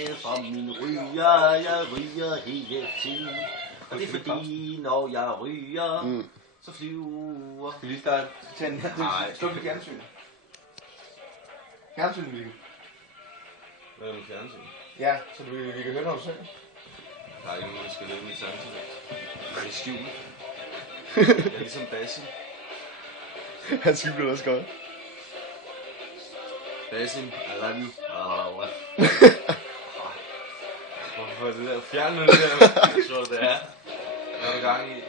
Fra min ryger, jeg ryger hele tiden. Og det er fordi, når jeg ryger, så flyver... Skal vi lige starte? Sluk fjernsyn. Fjernsyn, Viggo. Hvad er det med fjernsyn? Ja, så vi kan høre, når du synger. Der er ikke nogen, der skal lave mit sang til det. Det er skjult. Jeg er ligesom Basim. Han skjuler også godt. Basim, I love you. What? Hvorfor er det der? Fjern nu det der. Jeg tror, det er. Hvad er du gang i?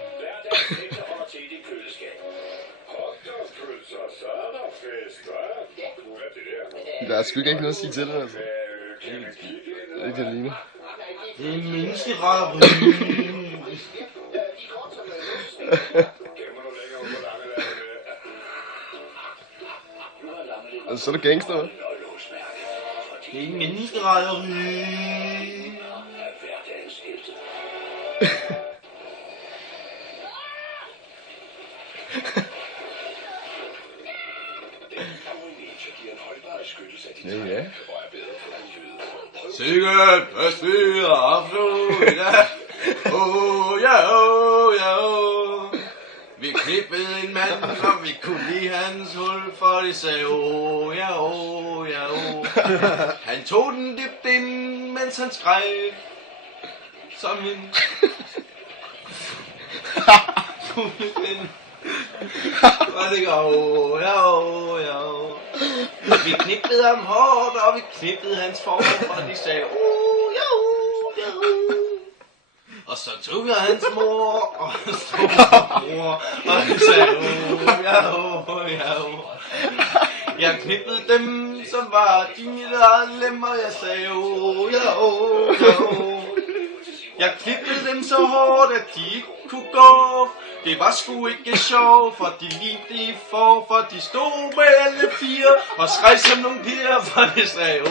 Der er sgu ikke noget at sige til det, altså. Ikke det ligner. Det er en menneskerøv. Altså, så er du gangster, hva'? Det er en menneskerøv. Ja. Sikkert bestyrer absolut, ja. Vi klippede en mand, og vi kunne lide hans hul, for det sagde Han tog den dybt ind, mens han skreg, som en... Og det går, Vi knippede ham hårdt, og vi knippede hans form, og de sagde, Og så tog jeg hans mor, og stod bror, og de sagde, Jeg knippede dem, som var dine eget lem, og jeg sagde, Jeg klippede dem så hårdt, at de ikke kunne gå. Det var sgu ikke sjovt, for de lignede i for de stod med alle fire og skreg som nogle piger, for de sagde,